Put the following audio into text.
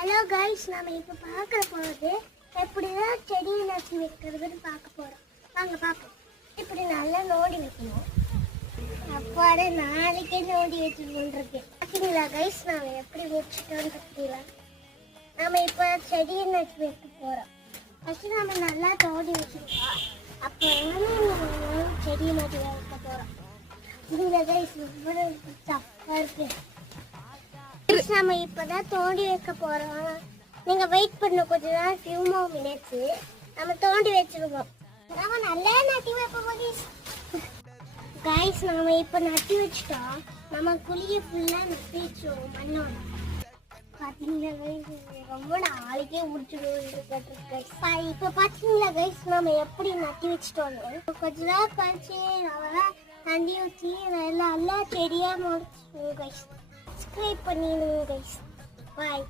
Hello guys, நம்ம இப்போ பார்க்க போகிறது எப்படிதான் செடியை நட்டு வைக்கிறதுன்னு பார்க்க போகிறோம். வாங்க பார்ப்போம். இப்படி நல்லா நோண்டி வைக்கணும். அப்பாட நாளைக்கே நோண்டி வச்சுருக்கோன்றிருக்கு. பார்த்தீங்களா கைஸ், நாம் எப்படி வச்சுட்டோன்னு பார்த்தீங்களா? நம்ம இப்போ செடியை நட்டு வைக்க போகிறோம். ஃபஸ்ட்டு நம்ம நல்லா தோண்டி வச்சுருக்கோம். அப்போ செடியை நட்டு வைக்க போகிறோம். இந்த கைஸ் ரொம்ப டஃப்பாக இருக்குது. நம்ம இப்பதான் தோண்டி வைக்க போறோம். நீங்க வெயிட் பண்ண கொஞ்ச நேரம், few more minutes. நம்ம தோண்டி வச்சிருக்கோம். நாம நல்லா நட்டி வைப்போம் கைஸ். நாம இப்ப நட்டி வச்சிட்டோம். நம்ம குழிய ஃபுல்லா நட்டி வச்சோம் மண்ணோட. பாத்தீங்களா கைஸ், ரொம்ப நாளைக்கே முடிச்சிடுவோம். இப்ப பாத்தீங்களா கைஸ், நம்ம எப்படி நட்டி வச்சிட்டோம். கொஞ்ச நேரம் கழிச்சு நம்ம தண்ணி ஊற்றி நல்லா செடியா முடிச்சிடுவோம் கைஸ். சப்ஸ்கிரைப் பண்ணிடுங்க கைஸ். பாய்.